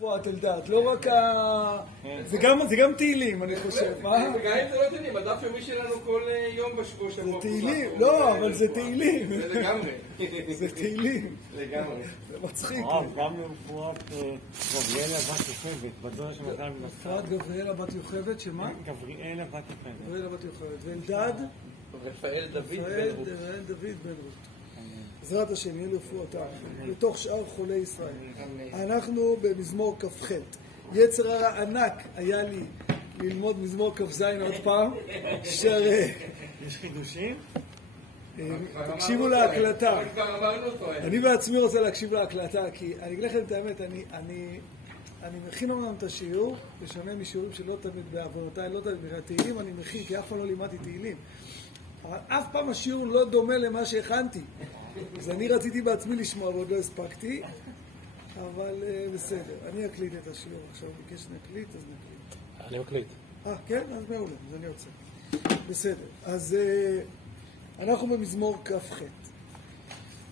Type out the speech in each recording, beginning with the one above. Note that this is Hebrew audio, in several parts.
פועט אלדד, לא רק זה גם תהילים, אני חושב, מה? גם אם זה לא תהילים, הדף יומי שלנו כל יום בשבוע. זה תהילים, לא, אבל זה תהילים. זה לגמרי. זה תהילים. לגמרי. זה מצחיק. גם רפואת גבריאלה בת יוכבד, בדור שמתן במסע. רפואת גבריאלה בת יוכבד, שמה? גבריאלה בת יוכבד. גבריאלה בת יוכבד. ואלדד? רפאל דוד בן רות. בעזרת השם, יהיה לרפואתם, לתוך שאר חולי ישראל. אנחנו במזמור כ"ח. יצר הרע ענק היה לי ללמוד מזמור כ"ז עוד פעם. יש חידושים? תקשיבו להקלטה. כבר אמרנו אותו. אני בעצמי רוצה להקשיב להקלטה, כי אני אגיד לכם את האמת, אני מכין אמנם את השיעור, בשונה משיעורים שלא תמיד בעוונותיי, לא תמיד בתהילים, אני מכין, כי אף פעם לא לימדתי תהילים. אבל אף פעם השיעור לא דומה למה שהכנתי. אז אני רציתי בעצמי לשמוע, ועוד לא הספקתי, אבל בסדר. אני אקליט את השיעור עכשיו, ביקש נקליט, אז נקליט. אני מקליט. כן? אז מעולה, אז אני רוצה. בסדר. אז אנחנו במזמור כ"ח.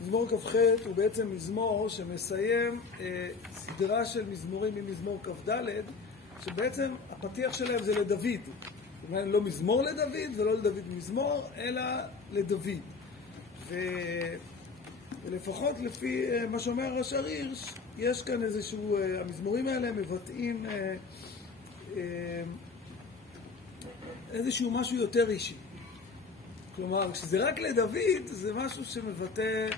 מזמור כ"ח הוא בעצם מזמור שמסיים סדרה של מזמורים ממזמור כ"ד, שבעצם הפתיח שלהם זה לדוד. זאת אומרת, לא מזמור לדוד ולא לדוד מזמור, אלא לדוד. ולפחות לפי מה שאומר ראש הירש, יש כאן איזשהו, המזמורים האלה מבטאים איזשהו משהו יותר אישי. כלומר, כשזה רק לדוד, זה משהו שמבטא,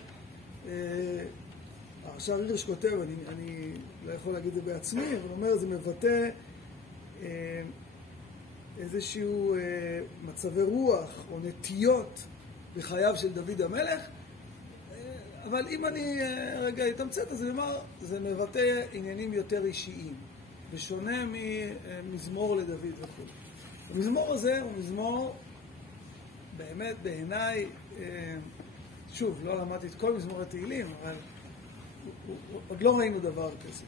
ראש הירש כותב, אני לא יכול להגיד את זה בעצמי, אבל הוא אומר, זה מבטא איזשהו מצבי רוח או נטיות בחייו של דוד המלך, אבל אם אני רגע אתמצת, אז אני אומר, זה מבטא עניינים יותר אישיים, בשונה ממזמור לדוד וכו'. המזמור הזה הוא מזמור, באמת בעיניי, שוב, לא למדתי את כל מזמור התהילים, אבל עוד לא ראינו דבר כזה.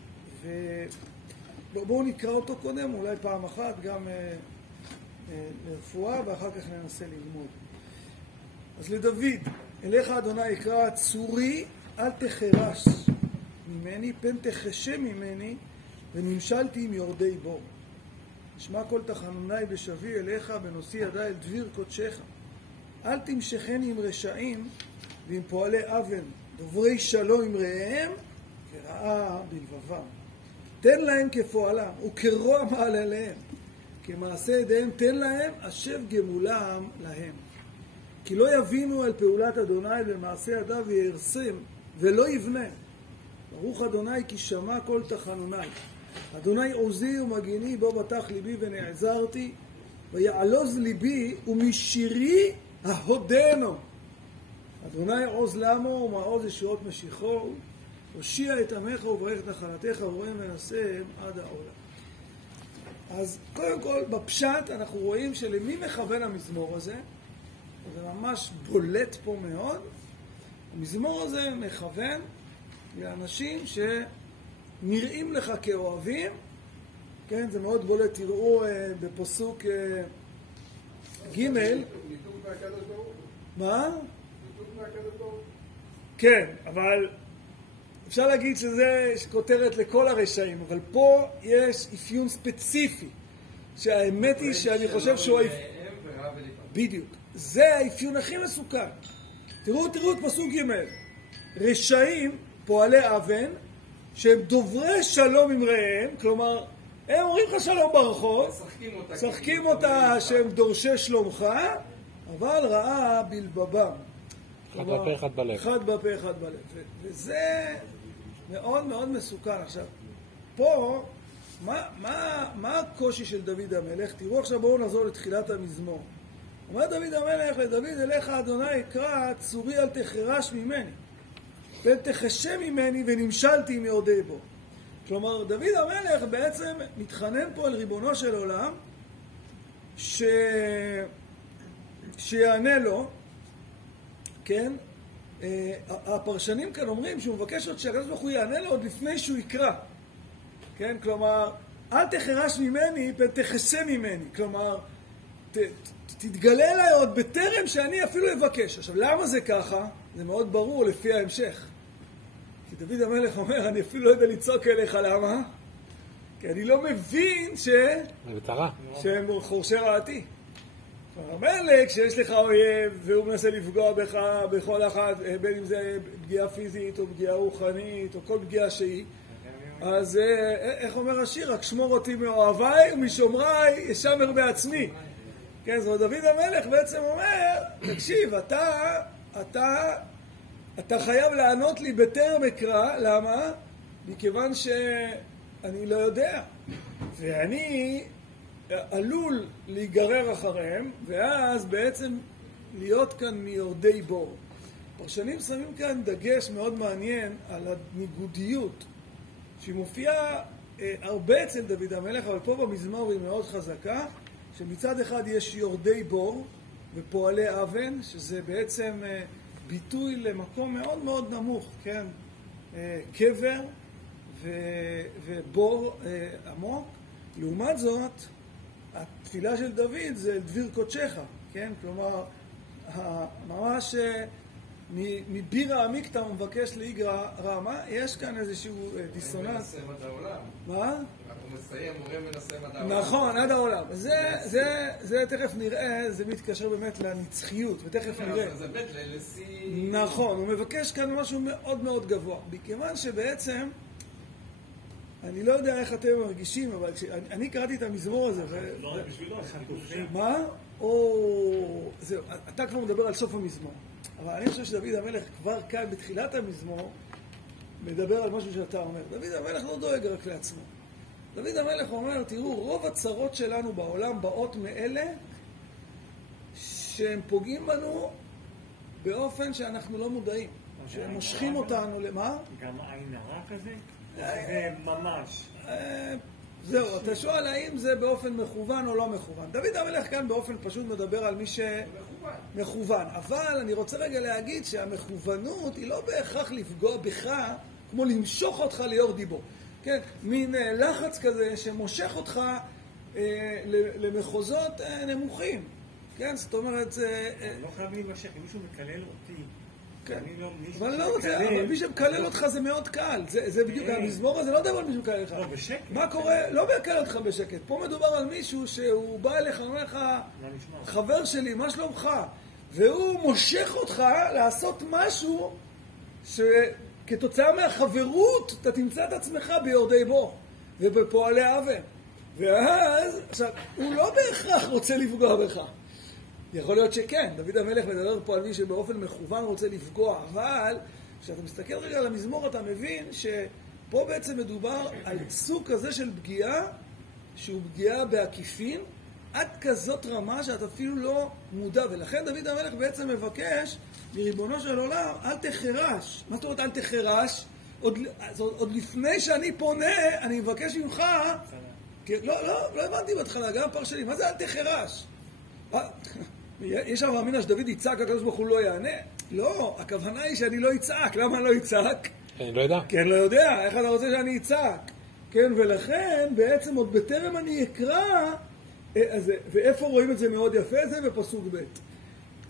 ובואו נקרא אותו קודם, אולי פעם אחת גם לרפואה, ואחר כך ננסה ללמוד. אז לדוד, אליך אדוני יקרא צורי, אל תחרש ממני, פן תחשה ממני, ונמשלתי עם יורדי בור. נשמע כל תחנוני בשבי אליך, בנושא ידי אל דביר קודשך. אל תמשכני עם רשעים, ועם פועלי אבן, דוברי שלום עם רעיהם, כרעה בלבבם. תן להם כפועלם, וכרוע מעלליהם. כמעשה ידיהם תן להם, אשב גמולם להם. כי לא יבינו על פעולת אדוני במעשה ידיו וירסם, ולא יבנה. ברוך אדוני כי שמע כל תחנוני. אדוני עוזי ומגיני, בו בטח ליבי ונעזרתי, ויעלוז ליבי ומשירי ההודנו. אדוני עוז למו ומעוז ישועות משיחו, הושיע את עמך וברך את נחלתך ורואים ונשאם עד העולם. אז קודם כל, בפשט אנחנו רואים שלמי מכוון המזמור הזה, זה ממש בולט פה מאוד. המזמור הזה מכוון לאנשים שנראים לך כאוהבים, כן, זה מאוד בולט, תראו בפסוק ג' מה? כן, אבל אפשר להגיד שזה כותרת לכל הרשעים, אבל פה יש אפיון ספציפי, שהאמת היא שאני חושב שהוא בדיוק. זה האפיון הכי מסוכן. תראו את פסוק ג' רשעים, פועלי אבן, שהם דוברי שלום עם רעיהם, כלומר, הם אומרים לך שלום ברחוב, שחקים אותה שהם דורשי שלומך, אבל רעה בלבבם. אחד בפה אחד בלב. אחד בפה אחד בלב. וזה מאוד מאוד מסוכן. עכשיו, פה, מה הקושי של דוד המלך? תראו עכשיו, בואו נחזור לתחילת המזמור. אומר דוד המלך לדוד, אליך אדוני יקרא צורי אל תחרש ממני, פן תחשה ממני ונמשלתי עם יורדי בור. כלומר, דוד המלך בעצם מתחנן פה על ריבונו של עולם שיענה לו, כן? הפרשנים כאן אומרים שהוא מבקש עוד שהקדוש ברוך הוא יענה לו עוד לפני שהוא יקרא, כן? כלומר, אל תחרש ממני פן תחשה ממני, כלומר, תתגלה אליי עוד בטרם שאני אפילו אבקש. עכשיו, למה זה ככה? זה מאוד ברור לפי ההמשך. כי דוד המלך אומר, אני אפילו לא יודע לצעוק אליך, למה? כי אני לא מבין שהם חורשי רעתי. המלך, כשיש לך אויב והוא מנסה לפגוע בך בכל אחת, בין אם זה פגיעה פיזית או פגיעה רוחנית או כל פגיעה שהיא, אז איך אומר השיר? רק שמור אותי מאוהביי ומשומריי ישמר בעצמי. כן, זאת אומרת, דוד המלך בעצם אומר, תקשיב, אתה חייב לענות לי בטרם אקרא. למה? מכיוון שאני לא יודע. ואני עלול להיגרר אחריהם, ואז בעצם להיות כאן מיורדי בור. פרשנים שמים כאן דגש מאוד מעניין על הניגודיות, שהיא מופיעה הרבה אצל דוד המלך, אבל פה במזמור היא מאוד חזקה, שמצד אחד יש יורדי בור ופועלי אבן, שזה בעצם ביטוי למקום מאוד מאוד נמוך, כן? קבר ובור עמוק. לעומת זאת, התפילה של דוד זה דביר קודשך, כן? כלומר, ממש מבירה עמיקתא הוא מבקש לאיגרא רמא. יש כאן איזשהו דיסוננס. הוא מנסה מדע עולם. מה? הוא מסיים, הוא מנסה מדע עולם. נכון, עד העולם. זה תכף נראה, זה מתקשר באמת לנצחיות, ותכף נראה. זה בית לשיא... נכון, הוא מבקש כאן משהו מאוד מאוד גבוה. מכיוון שבעצם, אני לא יודע איך אתם מרגישים, אבל כשאני קראתי את המזמור הזה, לא, בשבילו, חטופים. מה? או... זהו, אתה כבר מדבר על סוף המזמור. אבל אני חושב שדוד המלך כבר כאן בתחילת המזמור מדבר על משהו שאתה אומר. דוד המלך לא דואג רק לעצמו. דוד המלך אומר, תראו, רוב הצרות שלנו בעולם באות מאלה שהם פוגעים בנו באופן שאנחנו לא מודעים. שהם מושכים אותנו למה? גם עין הרע כזה? זה ממש. זהו, אתה שואל האם זה באופן מכוון או לא מכוון. דוד המלך כאן באופן פשוט מדבר על מי שמכוון. אבל אני רוצה רגע להגיד שהמכוונות היא לא בהכרח לפגוע בך, כמו למשוך אותך ליור דיבו. כן, מין לחץ כזה שמושך אותך למחוזות נמוכים. כן, זאת אומרת זה... לא חייב להימשך, אם מישהו מקלל אותי, כן. אבל אני לא רוצה, אבל מי שמקלל אותך זה מאוד קל. זה בדיוק, המזמור הזה לא מדבר על מישהו מקלל לך. לא, בשקט. מה קורה? לא מקלל אותך בשקט. פה מדובר על מישהו שהוא בא אליך, אומר לך, חבר שלי, מה שלומך? והוא מושך אותך לעשות משהו שכתוצאה מהחברות אתה תמצא את עצמך ביורדי בור ובפועלי אבן. ואז, עכשיו, הוא לא בהכרח רוצה לפגוע בך. יכול להיות שכן, דוד המלך מדבר פה על מי שבאופן מכוון רוצה לפגוע, אבל כשאתה מסתכל רגע על המזמור אתה מבין שפה בעצם מדובר על סוג כזה של פגיעה, שהוא פגיעה בעקיפין, עד כזאת רמה שאת אפילו לא מודע, ולכן דוד המלך בעצם מבקש מריבונו של עולם, אל תחרש. מה זאת אומרת אל תחרש? עוד לפני שאני פונה, אני מבקש ממך, לא הבנתי בהתחלה, גם פרשני, מה זה אל תחרש? יש שם מאמינה שדוד יצעק, הקדוש ברוך הוא לא יענה? לא, הכוונה היא שאני לא יצעק. למה אני לא יצעק? אני לא יודע. כי אני לא יודע, איך אתה רוצה שאני יצעק? כן, ולכן בעצם עוד בטרם אני אקרא, ואיפה רואים את זה מאוד יפה? זה בפסוק ב'.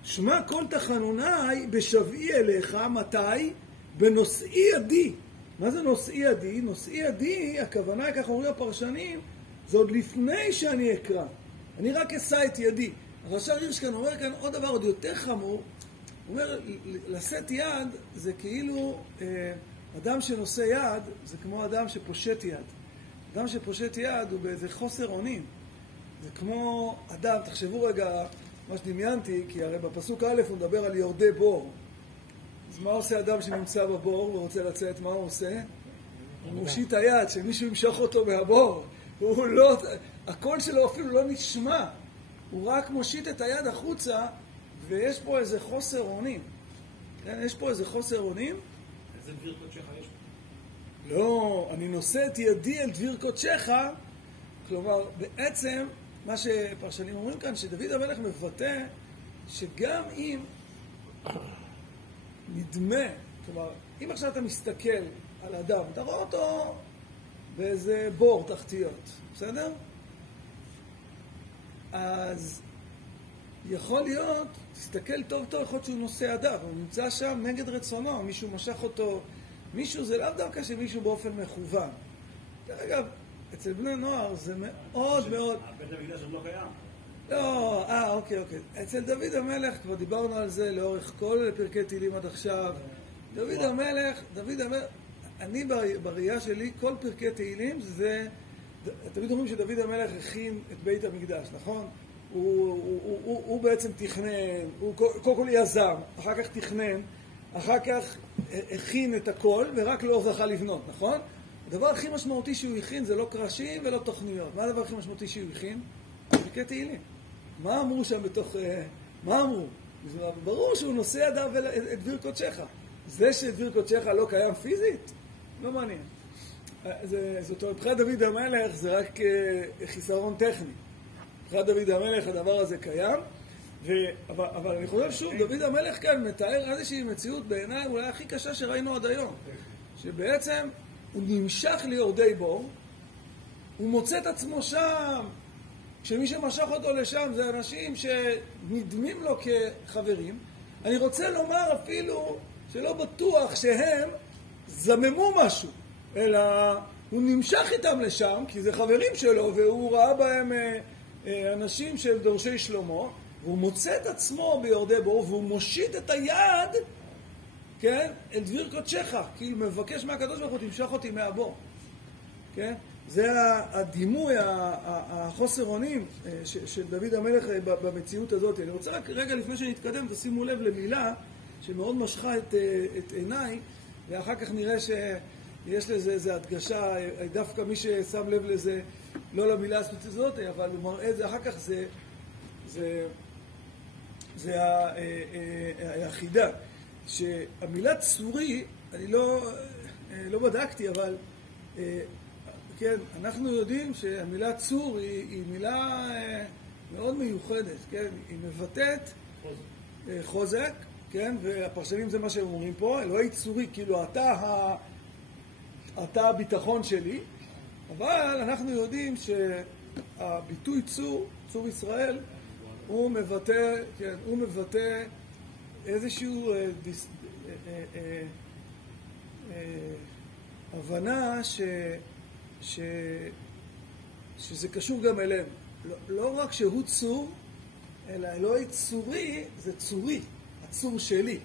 שמע כל תחנוני בשבעי אליך, מתי? בנושאי ידי. מה זה נושאי ידי? נושאי ידי, הכוונה, כך אומרים הפרשנים, זה עוד לפני שאני אקרא. אני רק אשא את ידי. הרש"ר הירשטיין אומר כאן עוד דבר עוד יותר חמור. הוא אומר, לשאת יד זה כאילו אדם שנושא יד, זה כמו אדם שפושט יד. אדם שפושט יד הוא באיזה חוסר אונים. זה כמו אדם, תחשבו רגע מה שדמיינתי, כי הרי בפסוק א' הוא מדבר על יורדי בור. אז מה עושה אדם שנמצא בבור ורוצה לצאת? מה הוא עושה? הוא מושיט היד, שמישהו ימשוך אותו מהבור. הוא לא, הקול שלו אפילו לא נשמע. הוא רק מושיט את היד החוצה, ויש פה איזה חוסר אונים. כן, יש פה איזה חוסר אונים. איזה דביר קודשך יש פה? לא, אני נושא את ידי אל דביר קודשך. כלומר, בעצם, מה שפרשנים אומרים כאן, שדוד המלך מבטא, שגם אם נדמה, כלומר, אם עכשיו אתה מסתכל על אדם, אתה רואה אותו באיזה בור תחתיות, בסדר? אז יכול להיות, תסתכל טוב טוב, יכול להיות שהוא נושא ידיו, הוא נמצא שם נגד רצונו, מישהו משך אותו, מישהו זה לאו דווקא שמישהו באופן מכוון. דרך אגב, אצל בני נוער זה מאוד מאוד... בית המקדש עוד לא קיים. לא, אוקיי. אצל דוד המלך, כבר דיברנו על זה לאורך כל פרקי תהילים עד עכשיו. דוד המלך, אני בראייה שלי, כל פרקי תהילים זה... תמיד אומרים שדוד המלך הכין את בית המקדש, נכון? הוא בעצם תכנן, הוא קודם כל יזם, אחר כך תכנן, אחר כך הכין את הכל, ורק לא זכה לבנות, נכון? הדבר הכי משמעותי שהוא הכין זה לא קרשים ולא תוכניות. מה הדבר הכי משמעותי שהוא הכין? פרקי תהילים. מה אמרו שם בתוך... מה אמרו? ברור שהוא נושא ידיו את דביר קודשך. זה שדביר קודשך לא קיים פיזית? לא מעניין. זאת אומרת, מבחינת דוד המלך זה רק חיסרון טכני. מבחינת דוד המלך הדבר הזה קיים, אבל אני חושב שוב, דוד המלך כאן מתאר איזושהי מציאות בעיניי אולי הכי קשה שראינו עד היום. שבעצם הוא נמשך ליורדי בור, הוא מוצא את עצמו שם, שמי שמשך אותו לשם זה אנשים שנדמים לו כחברים. אני רוצה לומר אפילו שלא בטוח שהם זממו משהו, אלא הוא נמשך איתם לשם, כי זה חברים שלו, והוא ראה בהם אנשים שהם דורשי שלמה, והוא מוצא את עצמו ביורדי בור, והוא מושיט את היד, כן, אל דביר קודשך, כאילו מבקש מהקדוש ברוך הוא, תמשך אותי מהבור, כן? זה הדימוי, החוסר אונים של דוד המלך במציאות הזאת. אני רוצה רק רגע לפני שנתקדם, תשימו לב למילה שמאוד משכה את עיניי, ואחר כך נראה שיש לזה איזו הדגשה, דווקא מי ששם לב לזה, לא למילה הספציפית הזאת, אבל הוא מראה את זה, אחר כך זה היחידה. שהמילה צורי, אני לא בדקתי, אבל כן, אנחנו יודעים שהמילה צור היא מילה מאוד מיוחדת, כן? היא מבטאת חוזק, כן? והפרשנים זה מה שהם אומרים פה, אלוהי צורי, כאילו אתה הביטחון שלי, אבל אנחנו יודעים שהביטוי צור ישראל, הוא מבטא איזשהו הבנה שזה קשור גם אלינו. לא רק שהוא צור, אלא אלוהי צורי זה צורי, הצור שלי.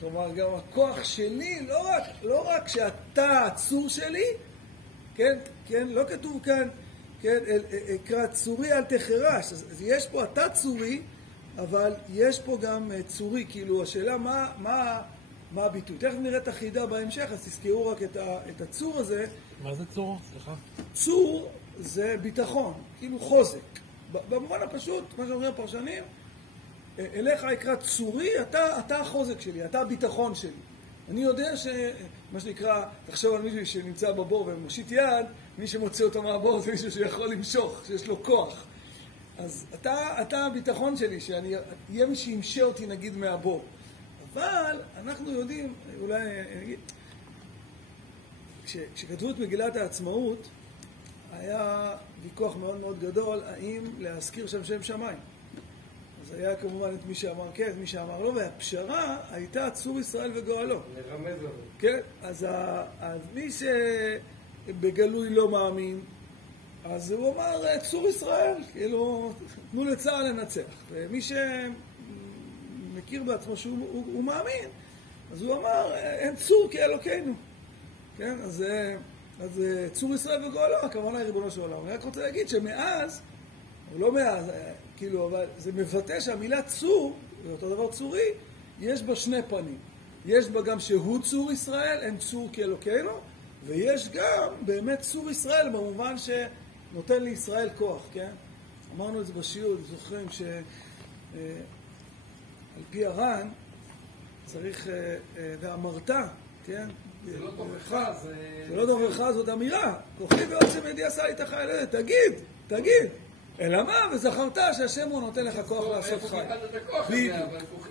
כלומר, גם הכוח שלי, לא רק שאתה הצור שלי, כן, לא כתוב כאן, כן, אקרא צורי אל תחרש. אז יש פה אתה צורי, אבל יש פה גם צורי, כאילו השאלה מה הביטוי. תכף נראה את החידה בהמשך, אז תזכרו רק את הצור הזה. מה זה צור? סליחה. צור זה ביטחון, כאילו חוזק. במובן הפשוט, מה שאומרים הפרשנים, אליך יקרא צורי, אתה החוזק שלי, אתה הביטחון שלי. אני יודע מה שנקרא, תחשוב על מישהו שנמצא בבור ומושיט יד, מי שמוצא אותו מהבור זה מישהו שיכול למשוך, שיש לו כוח. אז אתה הביטחון שלי, שאני יהיה מי שימשה אותי נגיד מהבור. אבל אנחנו יודעים, אולי נגיד, כשכתבו את מגילת העצמאות, היה ויכוח מאוד מאוד גדול, האם להזכיר שם שמיים. אז היה כמובן את מי שאמר כן, את מי שאמר לא, והפשרה הייתה צור ישראל וגואלו. לרמז לו. כן, אז מי שבגלוי לא מאמין, אז הוא אמר צור ישראל, כאילו, תנו לצה"ל לנצח. ומי שמכיר בעצמו שהוא מאמין, אז הוא אמר, אין צור כאלוקינו. כן, אז צור ישראל וגואלו, הכוונה היא ריבונו של עולם. אני רק רוצה להגיד שמאז, או לא מאז, כאילו, אבל זה מבטא שהמילה צור, ואותו דבר צורי, יש בה שני פנים. יש בה גם שהוא צור ישראל, אין צור כאלוקינו, ויש גם באמת צור ישראל במובן שנותן לישראל כוח, כן? אמרנו את זה בשיעור, זוכרים שעל פי הר"ן צריך, ואמרת, כן? זה לא דברך, זה לא דברך, זאת אמירה. כוחי ועוצם ידי עשה לי את החייל, תגיד. אלא מה? וזכרת שהשם הוא נותן לך כוח לעשות חי.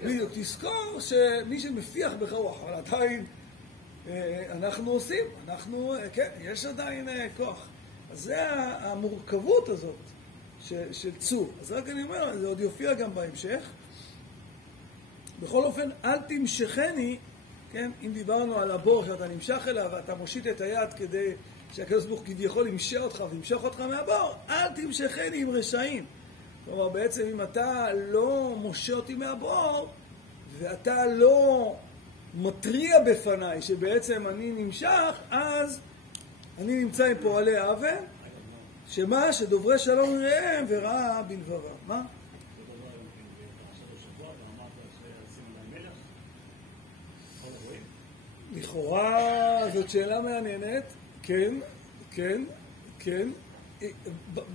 בדיוק, תזכור שמי שמפיח בך רוח, אבל עדיין אנחנו עושים, כן, יש עדיין כוח. אז זה המורכבות הזאת של צור. אז רק אני אומר, זה עוד יופיע גם בהמשך. בכל אופן, אל תמשכני, כן, אם דיברנו על הבור שאתה נמשך אליו ואתה מושיט את היד כדי שהקדוש ברוך הוא כביכול ימשך אותך וימשוך אותך מהבור, אל תמשכני עם רשעים. כלומר, בעצם אם אתה לא משה אותי מהבור, ואתה לא מטריע בפניי שבעצם אני נמשך, אז אני נמצא עם פועלי עוול, שמה? שדוברי שלום יראיהם ורעה בלבבם. מה? לכאורה זאת שאלה מעניינת, כן, כן, כן.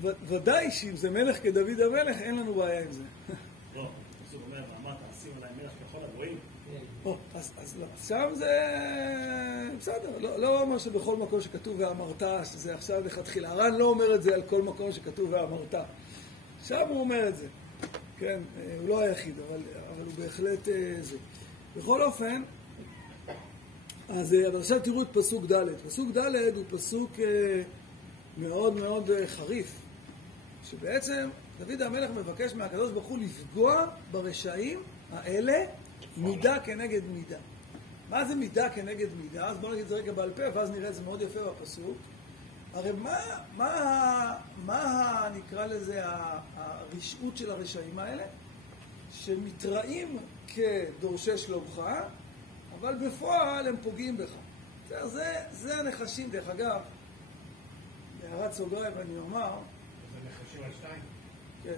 ודאי שאם זה מלך כדוד המלך, אין לנו בעיה עם זה. לא, פסוק אומר, ואמרת, עשים עליי מלך ככל הגויים. אז לא, שם זה בסדר, לא אומר שבכל מקום שכתוב ואמרת, שזה עכשיו לכתחילה. הר"ן לא אומר את זה על כל מקום שכתוב ואמרת. שם הוא אומר את זה. כן, הוא לא היחיד, אבל הוא בהחלט זה. בכל אופן, אז עכשיו תראו את פסוק ד'. פסוק ד' הוא פסוק מאוד מאוד חריף, שבעצם דוד המלך מבקש מהקדוש ברוך הוא לפגוע ברשעים האלה מידה כנגד מידה. מה זה מידה כנגד מידה? אז בואו נגיד את זה רגע בעל פה, ואז נראה את זה מאוד יפה בפסוק. הרי מה נקרא לזה הרשעות של הרשעים האלה? שמתראים כדורשי שלומך, אבל בפועל הם פוגעים בך. זה הנחשים, דרך אגב, בהערת סוגריים אני אומר, זה נחשים על שתיים? כן,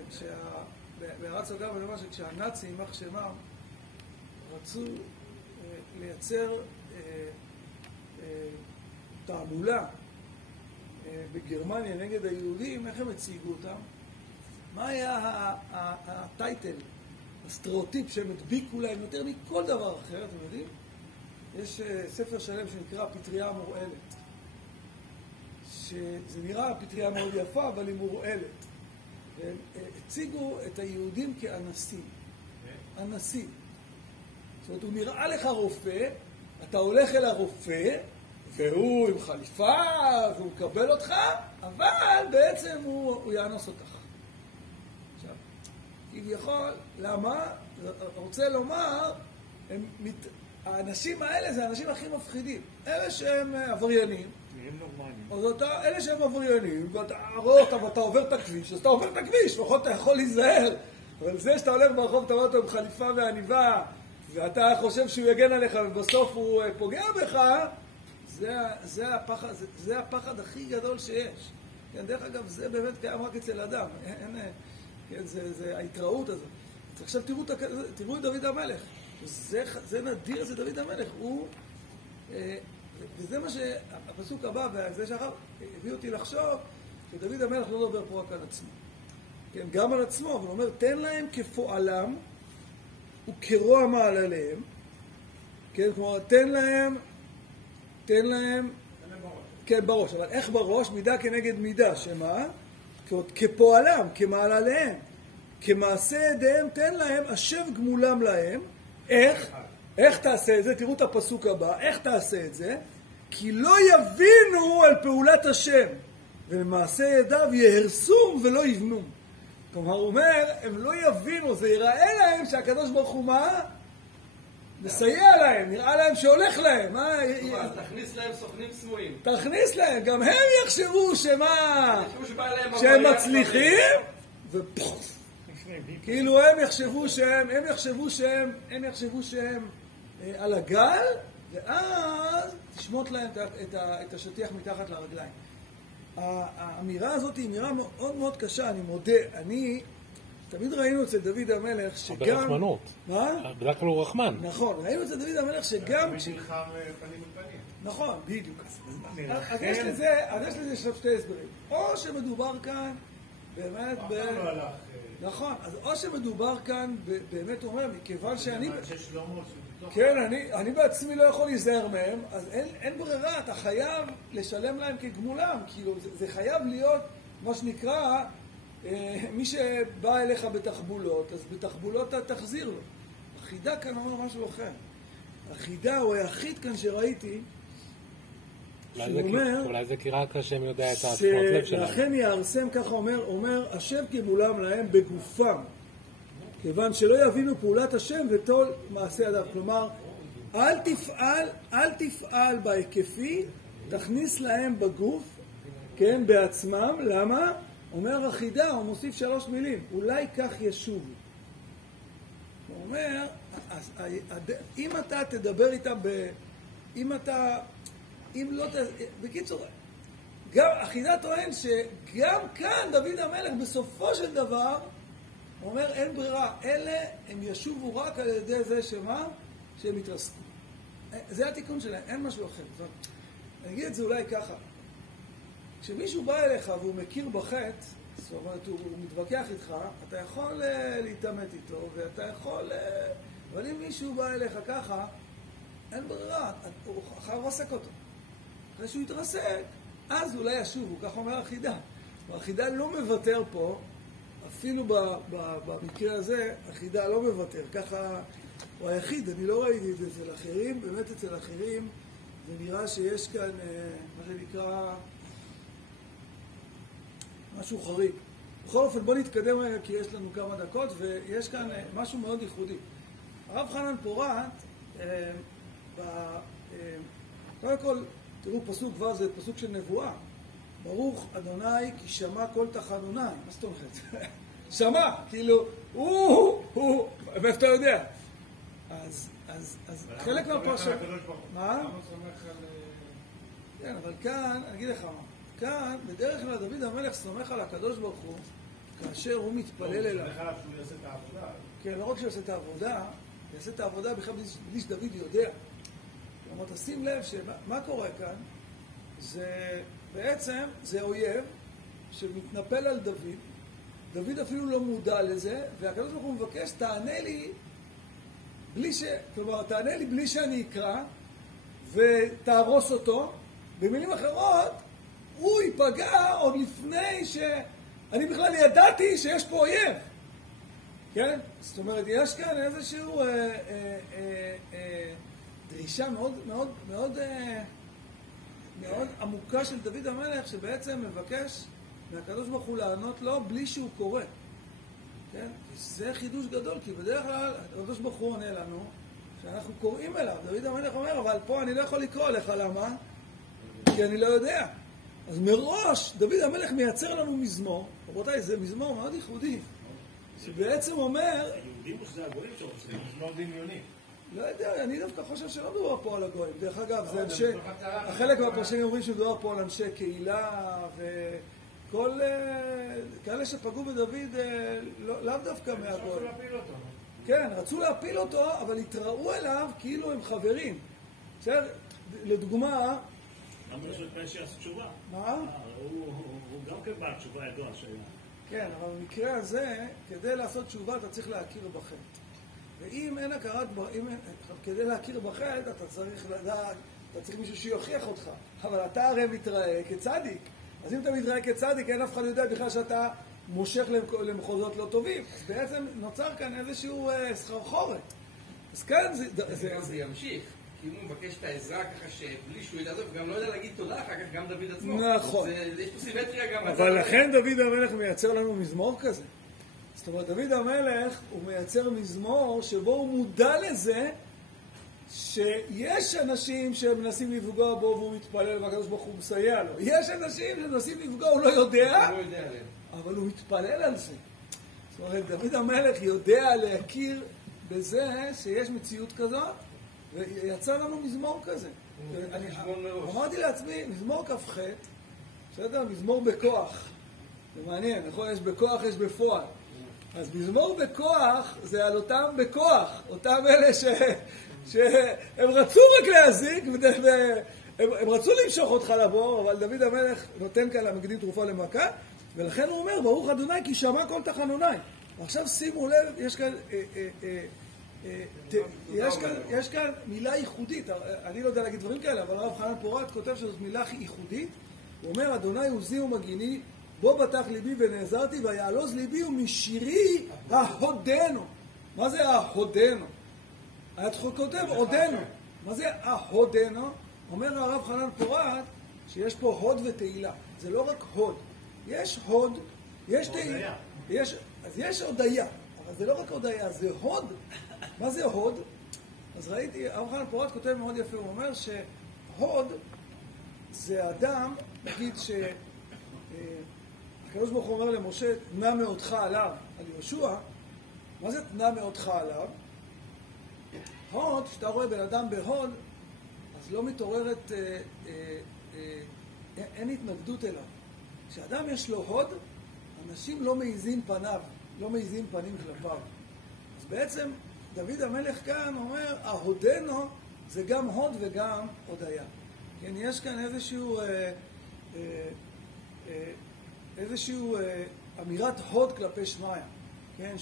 בהערת סוגריים אני אומר שכשהנאצים, יימח שמם, רצו לייצר תעמולה בגרמניה נגד היהודים, איך הם הציגו אותם? מה היה הטייטל, הסטריאוטיפ שהם הדביקו להם יותר מכל דבר אחר, אתם יודעים? יש ספר שלם שנקרא פטריה מורעלת, שזה נראה פטריה מאוד יפה, אבל היא מורעלת. והם הציגו את היהודים כאנסים. אנסים. זאת אומרת, הוא נראה לך רופא, אתה הולך אל הרופא, והוא עם חליפה, והוא מקבל אותך, אבל בעצם הוא יאנוס אותך. עכשיו, כביכול, למה? רוצה לומר, האנשים האלה זה האנשים הכי מפחידים. אלה שהם עבריינים, אלה שהם עבריינים, ואתה רואה אותם ואתה עובר את הכביש, אז אתה עובר את הכביש, לפחות אתה יכול להיזהר. אבל זה שאתה הולך ברחוב, אתה רואה אותו עם חליפה ועניבה, ואתה חושב שהוא יגן עליך ובסוף הוא פוגע בך, זה הפחד הכי גדול שיש. כן, דרך אגב, זה באמת קיים רק אצל אדם. כן, זה ההתראות הזאת. עכשיו תראו את דוד המלך. זה נדיר, זה דוד המלך. וזה מה שהפסוק הבא, וזה שאחר הביא אותי לחשוב, שדוד המלך לא דובר פה רק על עצמו. כן, גם על עצמו, אבל הוא אומר, תן להם כפועלם וכרוע מעלליהם. כן, כלומר, תן להם, כן, בראש. אבל איך בראש? מידה כנגד מידה, שמה? כפועלם, כמעלליהם. כמעשה ידיהם תן להם, אשב גמולם להם. איך תעשה את זה? תראו את הפסוק הבא. איך תעשה את זה? כי לא יבינו על פעולת השם, ולמעשה ידיו יהרסום ולא יבנום. כלומר, הוא אומר, הם לא יבינו, זה ייראה להם שהקדוש ברוך הוא מה? מסייע להם, נראה להם שהולך להם. תכניס להם סוכנים סמויים. תכניס להם, גם הם יחשבו שמה? שהם מצליחים, ופוף. כאילו הם יחשבו שהם על הגל, ואז תשמוט להם את השטיח מתחת לרגליים. האמירה הזאת היא אמירה מאוד מאוד קשה, אני מודה. תמיד ראינו אצל דוד המלך שגם... ברחמנות. מה? בדרך כלל הוא רחמן. נכון, ראינו אצל דוד המלך שגם... נלחם פנים בפנים. נכון, בדיוק. אז יש לזה שתי הסברים. או שמדובר כאן באמת נכון, אז או שמדובר כאן באמת אומר, מכיוון שאני... כן, אני בעצמי לא יכול להיזהר מהם, אז אין ברירה, אתה חייב לשלם להם כגמולם, כאילו זה חייב להיות מה שנקרא, מי שבא אליך בתחבולות, אז בתחבולות אתה תחזיר לו. החידה כאן אומר משהו אחר. החידה הוא היחיד כאן שראיתי, אולי זה כי רק השם יודע את התפות לב שלהם. לכן יהרסם, ככה אומר, השם כמולם להם בגופם, כיוון שלא יבינו פעולת השם ותול מעשה ידיו. כלומר, אל תפעל בהיקפי, תכניס להם בגוף, כן, בעצמם. למה? אומר החידה, הוא מוסיף 3 מילים, אולי כך ישובו. הוא אומר, אם אתה תדבר איתם אם לא בקיצור, גם החידה טוען שגם כאן דוד המלך בסופו של דבר, הוא אומר, אין ברירה, אלה הם ישובו רק על ידי זה שהם יתרסקו. זה התיקון שלהם, אין משהו אחר. אני אגיד את זה אולי ככה. כשמישהו בא אליך והוא מכיר בחטא, זאת אומרת, הוא מתווכח איתך, אתה יכול להתאמת איתו, ואתה יכול... אבל אם מישהו בא אליך ככה, אין ברירה, הוא חייב לרסק אותו. אחרי שהוא יתרסק, אז אולי ישובו, כך אומר החידה. והחידה לא מוותר פה, אפילו במקרה הזה, החידה לא מוותר. ככה הוא היחיד, אני לא ראיתי את זה אצל אחרים, באמת אצל אחרים זה נראה שיש כאן, מה שנקרא, משהו חריג. בכל אופן, בוא נתקדם רגע, כי יש לנו כמה דקות, ויש כאן משהו מאוד ייחודי. הרב חנן פורת, קודם כל, תראו פסוק כבר, זה פסוק של נבואה. ברוך אדוני כי שמע כל תחנוני. מה זאת אומרת? שמע, כאילו, ואיפה אתה יודע? אז חלק מהפרשה... מה? כן, אבל כאן, אני אגיד לך מה. כאן, בדרך כלל דוד המלך סומך על הקדוש ברוך הוא, כאשר הוא מתפלל אליו. הוא סומך עליו שהוא יעשה את העבודה. כן, לא רק שהוא יעשה את העבודה, יעשה את העבודה בכלל בלי שדוד יודע. כלומר, תשים לב שמה קורה כאן, זה בעצם, זה אויב שמתנפל על דוד, דוד אפילו לא מודע לזה, והקדוש ברוך הוא מבקש, תענה לי בלי שאני אקרא, ותהרוס אותו. במילים אחרות, הוא ייפגע עוד לפני שאני בכלל ידעתי שיש פה אויב. כן? זאת אומרת, יש כאן איזשהו דרישה מאוד מאוד מאוד מאוד עמוקה של דוד המלך, שבעצם מבקש מהקדוש ברוך הוא לענות לו בלי שהוא קורא. כן? זה חידוש גדול, כי בדרך כלל הקדוש ברוך הוא עונה לנו שאנחנו קוראים אליו. דוד המלך אומר, אבל פה אני לא יכול לקרוא לך, למה? כי אני לא יודע. אז מראש דוד המלך מייצר לנו מזמור. רבותיי, זה מזמור מאוד ייחודי, שבעצם אומר... היהודים או שזה הגויים שלו, שזה לא דמיוני? לא יודע, אני דווקא חושב שלא מדובר פה על הגויים. דרך אגב, זה אנשי... החלק מהפרשנים אומרים שמדובר פה על אנשי קהילה, וכל... כאלה שפגעו בדוד לאו דווקא מהגויים. רצו להפיל אותו. כן, רצו להפיל אותו, אבל התראו אליו כאילו הם חברים. בסדר? לדוגמה... למה יש את שיעשו תשובה? מה? הוא גם כן בעל תשובה ידוע שלה. כן, אבל במקרה הזה, כדי לעשות תשובה אתה צריך להכיר בחטא. ואם אין הכרת, כדי להכיר בחטא, אתה צריך לדעת, אתה צריך מישהו שיוכיח אותך. אבל אתה הרי מתראה כצדיק. אז אם אתה מתראה כצדיק, אין אף אחד יודע בכלל שאתה מושך למחוזות לא טובים. אז בעצם נוצר כאן איזשהו סחרחורת. אז כאן זה ימשיך. כי הוא מבקש את העזרה ככה שבלי שהוא ידע זאת, וגם לא יודע להגיד תודה אחר כך, גם דוד עצמו. נכון. יש פה סימטריה גם... אבל לכן דוד המלך מייצר לנו מזמור כזה. זאת אומרת, דוד המלך הוא מייצר מזמור שבו הוא מודע לזה שיש אנשים שמנסים לפגוע בו והוא מתפלל והקדוש ברוך הוא מסייע לו. יש אנשים שמנסים לפגוע, הוא לא יודע, אבל הוא מתפלל על זה. זאת אומרת, דוד המלך יודע להכיר בזה שיש מציאות כזאת, ויצא לנו מזמור כזה. אמרתי לעצמי, מזמור כ"ח, בסדר? מזמור בכוח. זה מעניין, נכון? יש בכוח, יש בפועל. אז מזמור בכוח זה על אותם בכוח, אותם אלה שהם רצו רק להזיק, הם רצו למשוך אותך לבור, אבל דוד המלך נותן כאן למקדים תרופה למכה, ולכן הוא אומר, ברוך אדוני כי שמע כל תחנוני. ועכשיו שימו לב, יש כאן מילה ייחודית, אני לא יודע להגיד דברים כאלה, אבל הרב חנן פורת כותב שזאת מילה ייחודית. הוא אומר, אדוני עוזי ומגיני, בו בטח ליבי ונעזרתי, ויעלוז ליבי ומשירי ההודנו. מה זה ההודנו? היה כותב עודנו. מה זה ההודנו? אומר הרב חנן פורת שיש פה הוד ותהילה. זה לא רק הוד. יש הוד, יש תהילה. אז יש הודיה, אבל זה לא רק הודיה, זה הוד. מה זה הוד? אז ראיתי, הרב חנן פורת כותב מאוד יפה, הוא אומר שהוד זה אדם, נגיד שהקדוש ברוך הוא אומר למשה, תנה מאודך עליו, על יהושע. מה זה תנה מאודך עליו? הוד, כשאתה רואה בן אדם בהוד, אז לא מתעוררת, אין התנגדות אליו. כשאדם יש לו הוד, אנשים לא מעיזים פניו, לא מעיזים פנים כלפיו. אז בעצם דוד המלך כאן אומר, ההודנו זה גם הוד וגם הודיה. כן, יש כאן איזשהו אמירת הוד כלפי שמיה. כן,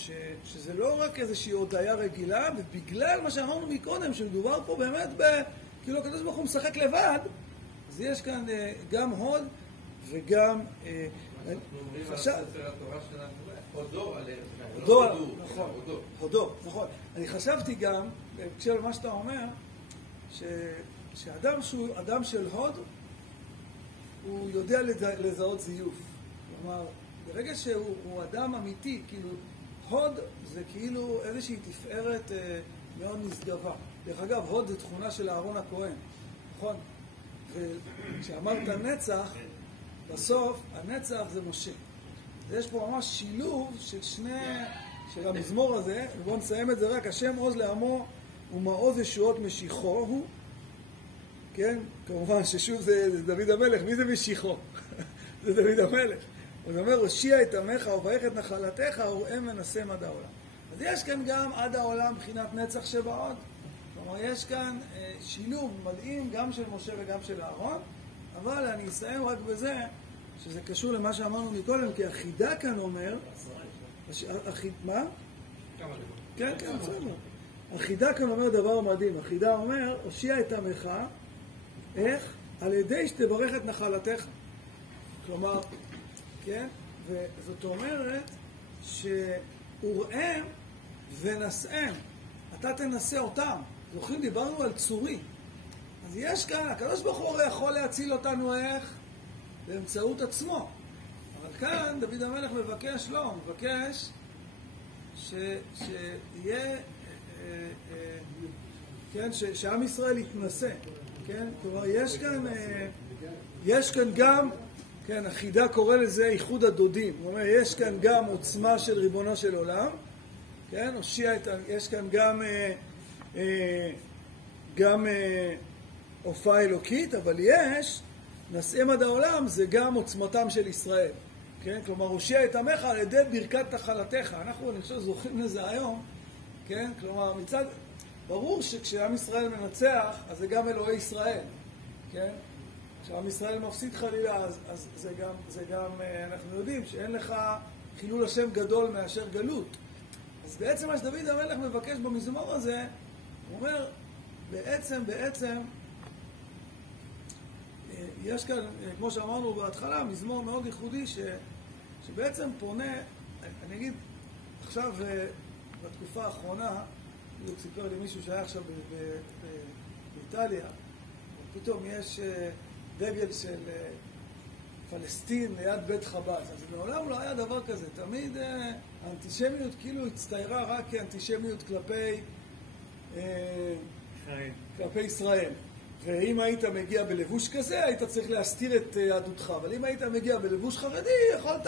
שזה לא רק איזושהי הודיה רגילה, ובגלל מה שאמרנו מקודם, שמדובר פה באמת כאילו הקדוש ברוך הוא משחק לבד, אז יש כאן גם הוד וגם... אנחנו אומרים על ספר התורה שלנו, הודו על ארץ. הודו, נכון. הודו, נכון. אני חשבתי גם, בהקשר למה שאתה אומר, שאדם שהוא אדם של הוד, הוא יודע לזהות זיוף. כלומר, ברגע שהוא אדם אמיתי, כאילו, הוד זה כאילו איזושהי תפארת מאוד נשגבה. דרך אגב, הוד זה תכונה של אהרון הכהן, נכון? וכשאמרת נצח, בסוף הנצח זה משה. ויש פה ממש שילוב של המזמור הזה, ובואו נסיים את זה רק, השם עוז לעמו ומעוז ישועות משיחו הוא, כן? כמובן ששוב זה דוד המלך, מי זה משיחו? זה דוד המלך. הוא אומר, הושיע את עמך וברך את נחלתך, וראם ונשם עד העולם. אז יש כאן גם עד העולם בחינת נצח שבעוד. כלומר, יש כאן שילוב מדהים גם של משה וגם של אהרון, אבל אני אסיים רק בזה, שזה קשור למה שאמרנו מקודם, כי החידה כאן אומר... מה? כן, כן, בסדר. החידה כאן אומר דבר מדהים. החידה אומר, הושיע את עמך, איך? על ידי שתברך את נחלתך. כלומר, כן? וזאת אומרת שאוראם ונשאם, אתה תנסה אותם. זוכרים, דיברנו על צורי. אז יש כאן, הקדוש ברוך הוא יכול להציל אותנו איך? באמצעות עצמו. אבל כאן דוד המלך מבקש, לא, הוא מבקש שיהיה, כן, שעם ישראל יתנסה. כן? כלומר, יש כאן גם, כן, החידה קורא לזה איחוד הדודים. הוא אומר, יש כאן גם עוצמה של ריבונו של עולם, כן? יש כאן גם הופעה אלוקית, אבל יש, נשאם עד העולם, זה גם עוצמתם של ישראל. כן? כלומר, הושיע את עמך על ידי ברכת נחלתך. אנחנו, אני חושב, זוכים לזה היום, כן? כלומר, מצד... ברור שכשעם ישראל מנצח, אז זה גם אלוהי ישראל, כן? כשעם ישראל מפסיד חלילה, אז זה גם, אנחנו יודעים שאין לך חילול השם גדול מאשר גלות. אז בעצם מה שדוד המלך מבקש במזמור הזה, הוא אומר, בעצם, יש כאן, כמו שאמרנו בהתחלה, מזמור מאוד ייחודי שבעצם פונה, אני אגיד, עכשיו בתקופה האחרונה, הוא סיפר לי מישהו שהיה עכשיו באיטליה, ופתאום יש דגל של פלסטין ליד בית חב"ד. אז מעולם לא היה דבר כזה. תמיד האנטישמיות כאילו הצטיירה רק כאנטישמיות כלפי ישראל. ואם היית מגיע בלבוש כזה, היית צריך להסתיר את יהדותך. אבל אם היית מגיע בלבוש חרדי, יכולת...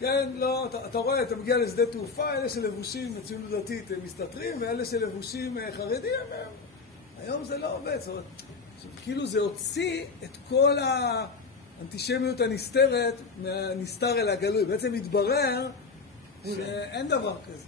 כן, לא, אתה רואה, אתה מגיע לשדה תעופה, אלה שלבושים בציונות דתית מסתתרים, ואלה שלבושים חרדים, היום זה לא עובד. זאת אומרת, כאילו זה הוציא את כל האנטישמיות הנסתרת מהנסתר אל הגלוי. בעצם התברר שאין דבר כזה,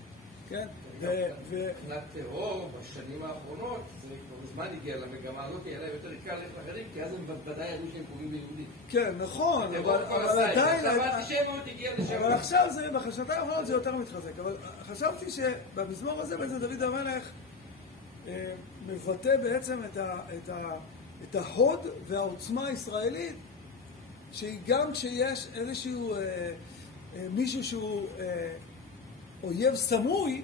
כן? מבחינת טרור בשנים האחרונות, זה כבר מזמן הגיע למגמה הזאת, היה להם יותר קל ללכת לאחרים, כי אז הם ודאי ידעו שהם קוראים ליהודים. כן, נכון, אבל עדיין... אבל עכשיו זה, בחשבתי האחרונות זה יותר מתחזק. אבל חשבתי שבמזמור הזה, בעצם דוד המלך מבטא בעצם את ההוד והעוצמה הישראלית, שהיא גם כשיש איזשהו מישהו שהוא אויב סמוי,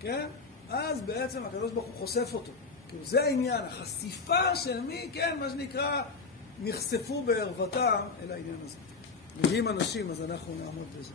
כן? אז בעצם הקדוש ברוך הוא חושף אותו. כאילו זה העניין, החשיפה של מי, כן, מה שנקרא, נחשפו בערוותם אל העניין הזה. מגיעים אנשים, אז אנחנו נעמוד בזה.